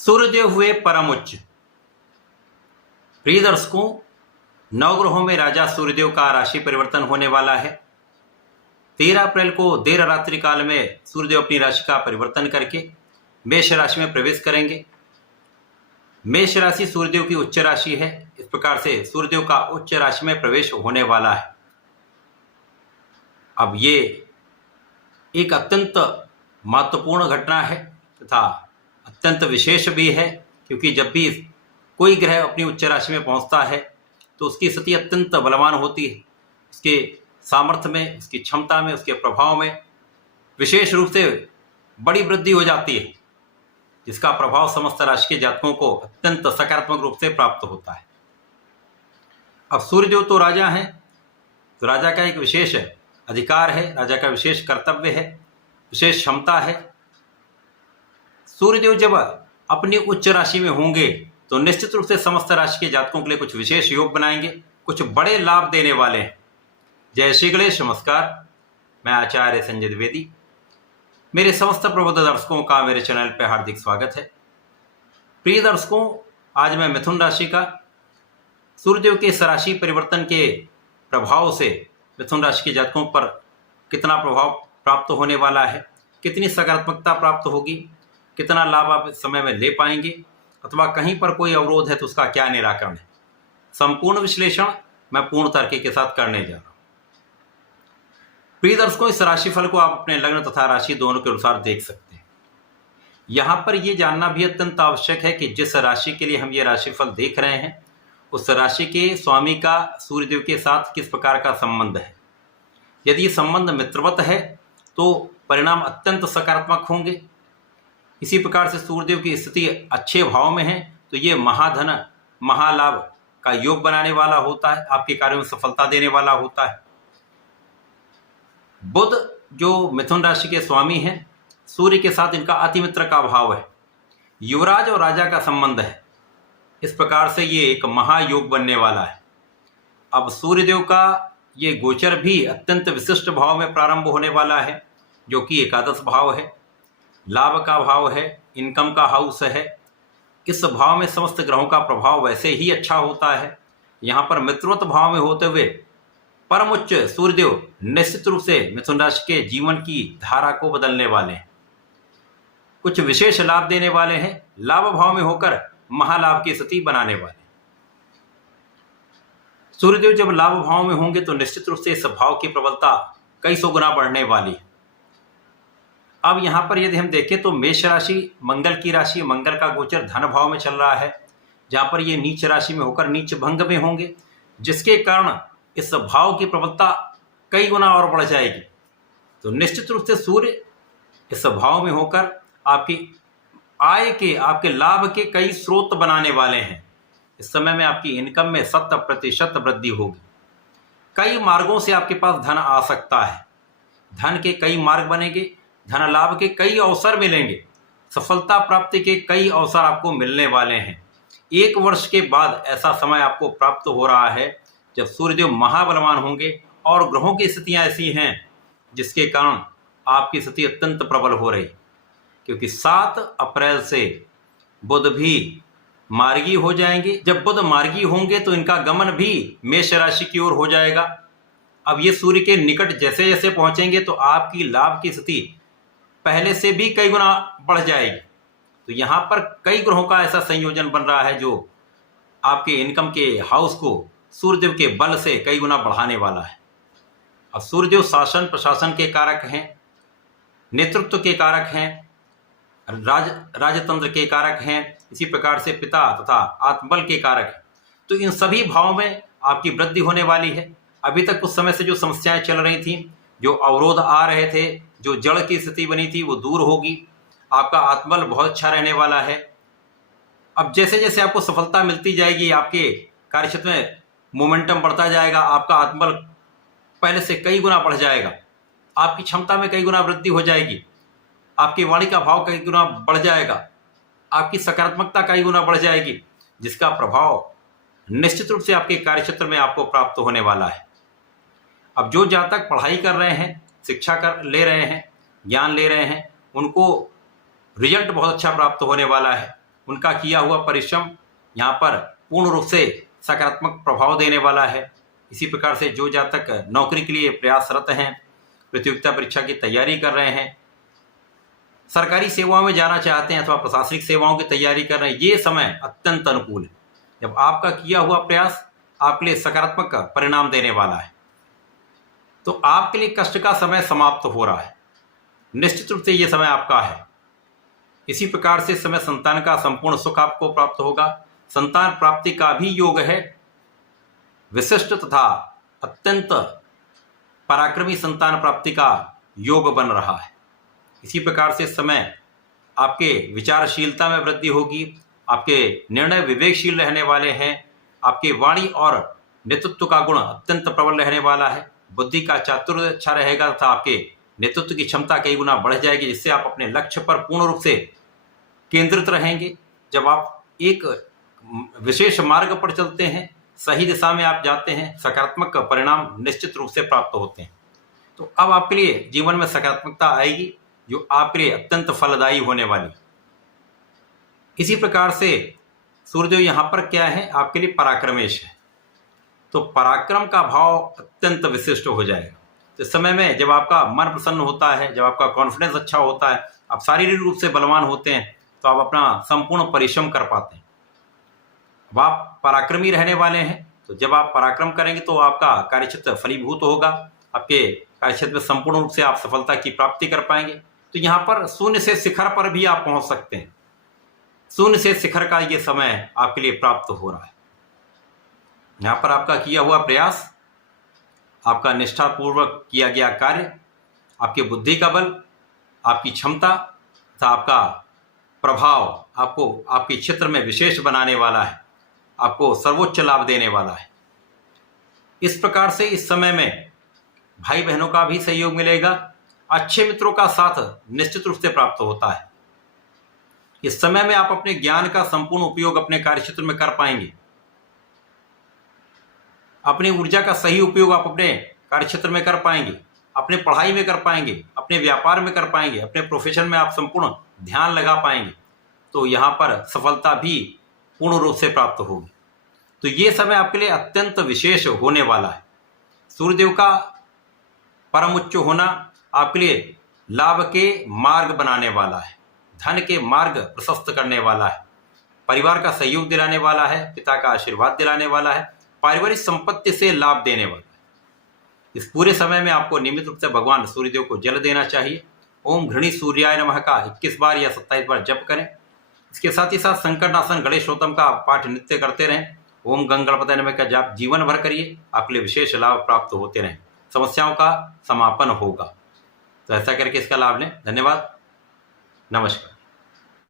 सूर्यदेव हुए परम उच्च। प्रिय दर्शकों, नवग्रहों में राजा सूर्यदेव का राशि परिवर्तन होने वाला है। 13 अप्रैल को देर रात्रि काल में सूर्यदेव अपनी राशि का परिवर्तन करके मेष राशि में प्रवेश करेंगे। मेष राशि सूर्यदेव की उच्च राशि है। इस प्रकार से सूर्यदेव का उच्च राशि में प्रवेश होने वाला है। अब ये एक अत्यंत महत्वपूर्ण घटना है तथा अत्यंत विशेष भी है, क्योंकि जब भी कोई ग्रह अपनी उच्च राशि में पहुंचता है तो उसकी स्थिति अत्यंत बलवान होती है। उसके सामर्थ्य में, उसकी क्षमता में, उसके प्रभाव में विशेष रूप से बड़ी वृद्धि हो जाती है, जिसका प्रभाव समस्त राशि के जातकों को अत्यंत सकारात्मक रूप से प्राप्त होता है। अब सूर्यदेव तो राजा हैं, तो राजा का एक विशेष अधिकार है, राजा का विशेष कर्तव्य है, विशेष क्षमता है। सूर्यदेव जब अपनी उच्च राशि में होंगे तो निश्चित रूप से समस्त राशि के जातकों के लिए कुछ विशेष योग बनाएंगे, कुछ बड़े लाभ देने वाले हैं। जय श्री गणेश। नमस्कार, मैं आचार्य संजय द्विवेदी। मेरे समस्त प्रबुद्ध दर्शकों का मेरे चैनल पर हार्दिक स्वागत है। प्रिय दर्शकों, आज मैं मिथुन राशि का सूर्यदेव के इस राशि परिवर्तन के प्रभाव से मिथुन राशि के जातकों पर कितना प्रभाव प्राप्त होने वाला है, कितनी सकारात्मकता प्राप्त होगी, कितना लाभ आप इस समय में ले पाएंगे, अथवा कहीं पर कोई अवरोध है तो उसका क्या निराकरण है, संपूर्ण विश्लेषण मैं पूर्ण तर्क के साथ करने जा रहा हूं। प्रिय दर्शकों, इस राशिफल को आप अपने लग्न तथा राशि दोनों के अनुसार देख सकते हैं। यहां पर यह जानना भी अत्यंत आवश्यक है कि जिस राशि के लिए हम ये राशिफल देख रहे हैं उस राशि के स्वामी का सूर्यदेव के साथ किस प्रकार का संबंध है। यदि संबंध मित्रवत है तो परिणाम अत्यंत सकारात्मक होंगे। इसी प्रकार से सूर्यदेव की स्थिति अच्छे भाव में है तो ये महाधन महालाभ का योग बनाने वाला होता है, आपके कार्यों में सफलता देने वाला होता है। बुध जो मिथुन राशि के स्वामी हैं, सूर्य के साथ इनका अतिमित्र का भाव है, युवराज और राजा का संबंध है। इस प्रकार से ये एक महायोग बनने वाला है। अब सूर्यदेव का ये गोचर भी अत्यंत विशिष्ट भाव में प्रारंभ होने वाला है, जो कि एकादश भाव है, लाभ का भाव है, इनकम का हाउस है। इस भाव में समस्त ग्रहों का प्रभाव वैसे ही अच्छा होता है। यहाँ पर मित्रवत भाव में होते हुए परम उच्च सूर्यदेव निश्चित रूप से मिथुन राशि के जीवन की धारा को बदलने वाले हैं, कुछ विशेष लाभ देने वाले हैं, लाभ भाव में होकर महालाभ की स्थिति बनाने वाले। सूर्यदेव जब लाभ भाव में होंगे तो निश्चित रूप से इस भाव की प्रबलता कई सौ गुना बढ़ने वाली है। अब यहां पर यदि हम देखें तो मेष राशि मंगल की राशि, मंगल का गोचर धन भाव में चल रहा है, जहां पर ये नीच राशि में होकर नीच भंग में होंगे, जिसके कारण इस भाव की प्रबलता कई गुना और बढ़ जाएगी। तो निश्चित रूप से सूर्य इस भाव में होकर आपकी आय के, आपके लाभ के कई स्रोत बनाने वाले हैं। इस समय में आपकी इनकम में 100% वृद्धि होगी। कई मार्गों से आपके पास धन आ सकता है, धन के कई मार्ग बनेंगे, धन लाभ के कई अवसर मिलेंगे, सफलता प्राप्ति के कई अवसर आपको मिलने वाले हैं। 1 वर्ष के बाद ऐसा समय आपको प्राप्त हो रहा है जब सूर्यदेव महाबलवान होंगे और ग्रहों की स्थितियां ऐसी हैं जिसके कारण आपकी स्थिति अत्यंत प्रबल हो रही, क्योंकि 7 अप्रैल से बुध भी मार्गी हो जाएंगे। जब बुध मार्गी होंगे तो इनका गमन भी मेष राशि की ओर हो जाएगा। अब ये सूर्य के निकट जैसे जैसे पहुंचेंगे तो आपकी लाभ की स्थिति पहले से भी कई गुना बढ़ जाएगी। तो यहाँ पर कई ग्रहों का ऐसा संयोजन बन रहा है जो आपके इनकम के हाउस को सूर्यदेव के बल से कई गुना बढ़ाने वाला है। अब सूर्यदेव शासन प्रशासन के कारक हैं, नेतृत्व के कारक हैं, राजतंत्र के कारक हैं, इसी प्रकार से पिता तथा आत्मबल के कारक हैं। तो इन सभी भावों में आपकी वृद्धि होने वाली है। अभी तक कुछ समय से जो समस्याएं चल रही थी, जो अवरोध आ रहे थे, जो जड़ की स्थिति बनी थी, वो दूर होगी। आपका आत्मबल बहुत अच्छा रहने वाला है। अब जैसे जैसे आपको सफलता मिलती जाएगी, आपके कार्यक्षेत्र में मोमेंटम बढ़ता जाएगा, आपका आत्मबल पहले से कई गुना बढ़ जाएगा, आपकी क्षमता में कई गुना वृद्धि हो जाएगी, आपकी वाणी का भाव कई गुना बढ़ जाएगा, आपकी सकारात्मकता कई गुना बढ़ जाएगी, जिसका प्रभाव निश्चित रूप से आपके कार्यक्षेत्र में आपको प्राप्त होने वाला है। अब जो जातक पढ़ाई कर रहे हैं, शिक्षा ले रहे हैं, ज्ञान ले रहे हैं, उनको रिजल्ट बहुत अच्छा प्राप्त होने वाला है। उनका किया हुआ परिश्रम यहाँ पर पूर्ण रूप से सकारात्मक प्रभाव देने वाला है। इसी प्रकार से जो जातक नौकरी के लिए प्रयासरत हैं, प्रतियोगिता परीक्षा की तैयारी कर रहे हैं, सरकारी सेवाओं में जाना चाहते हैं अथवा प्रशासनिक सेवाओं की तैयारी कर रहे हैं, ये समय अत्यंत अनुकूल है। जब आपका किया हुआ प्रयास आपके लिए सकारात्मक परिणाम देने वाला है, तो आपके लिए कष्ट का समय समाप्त हो रहा है। निश्चित रूप से ये समय आपका है। इसी प्रकार से इस समय संतान का संपूर्ण सुख आपको प्राप्त होगा। संतान प्राप्ति का भी योग है। विशिष्ट तथा अत्यंत पराक्रमी संतान प्राप्ति का योग बन रहा है। इसी प्रकार से इस समय आपके विचारशीलता में वृद्धि होगी। आपके निर्णय विवेकशील रहने वाले हैं। आपकी वाणी और नेतृत्व का गुण अत्यंत प्रबल रहने वाला है। बुद्धि का चातुर्य अच्छा रहेगा तथा आपके नेतृत्व की क्षमता कई गुना बढ़ जाएगी, जिससे आप अपने लक्ष्य पर पूर्ण रूप से केंद्रित रहेंगे। जब आप एक विशेष मार्ग पर चलते हैं, सही दिशा में आप जाते हैं, सकारात्मक परिणाम निश्चित रूप से प्राप्त होते हैं। तो अब आपके लिए जीवन में सकारात्मकता आएगी, जो आपके लिए अत्यंत फलदायी होने वाली। इसी प्रकार से सूर्यदेव यहाँ पर क्या है, आपके लिए पराक्रमेश है। तो पराक्रम का भाव अत्यंत विशिष्ट हो जाएगा। तो इस समय में जब आपका मन प्रसन्न होता है, जब आपका कॉन्फिडेंस अच्छा होता है, आप शारीरिक रूप से बलवान होते हैं, तो आप अपना संपूर्ण परिश्रम कर पाते हैं। अब आप पराक्रमी रहने वाले हैं, तो जब आप पराक्रम करेंगे तो आपका कार्यक्षेत्र फलीभूत होगा। आपके कार्यक्षेत्र में संपूर्ण रूप से आप सफलता की प्राप्ति कर पाएंगे। तो यहाँ पर शून्य से शिखर पर भी आप पहुंच सकते हैं। शून्य से शिखर का ये समय आपके लिए प्राप्त हो रहा है। यहाँ पर आपका किया हुआ प्रयास, आपका निष्ठापूर्वक किया गया कार्य, आपकी बुद्धि का बल, आपकी क्षमता तथा आपका प्रभाव आपको आपके क्षेत्र में विशेष बनाने वाला है, आपको सर्वोच्च लाभ देने वाला है। इस प्रकार से इस समय में भाई बहनों का भी सहयोग मिलेगा। अच्छे मित्रों का साथ निश्चित रूप से प्राप्त होता है। इस समय में आप अपने ज्ञान का संपूर्ण उपयोग अपने कार्यक्षेत्र में कर पाएंगे। अपनी ऊर्जा का सही उपयोग आप अपने कार्यक्षेत्र में कर पाएंगे, अपने पढ़ाई में कर पाएंगे, अपने व्यापार में कर पाएंगे, अपने प्रोफेशन में आप संपूर्ण ध्यान लगा पाएंगे। तो यहाँ पर सफलता भी पूर्ण रूप से प्राप्त होगी। तो ये समय आपके लिए अत्यंत विशेष होने वाला है। सूर्यदेव का परम उच्च होना आपके लिए लाभ के मार्ग बनाने वाला है, धन के मार्ग प्रशस्त करने वाला है, परिवार का सहयोग दिलाने वाला है, पिता का आशीर्वाद दिलाने वाला है, पारिवारिक संपत्ति से लाभ देने वाला है। इस पूरे समय में आपको नियमित रूप से भगवान सूर्यदेव को जल देना चाहिए। ओम घृणी सूर्याय नमः का 21 बार या 27 बार जप करें। इसके साथ ही साथ संकटनाशन गणेश स्तोत्रम का पाठ नित्य करते रहें। ओम गंगणपतये नमः का जाप जीवन भर करिए, आपके लिए विशेष लाभ प्राप्त होते रहें, समस्याओं का समापन होगा। तो ऐसा करके इसका लाभ लें। धन्यवाद, नमस्कार।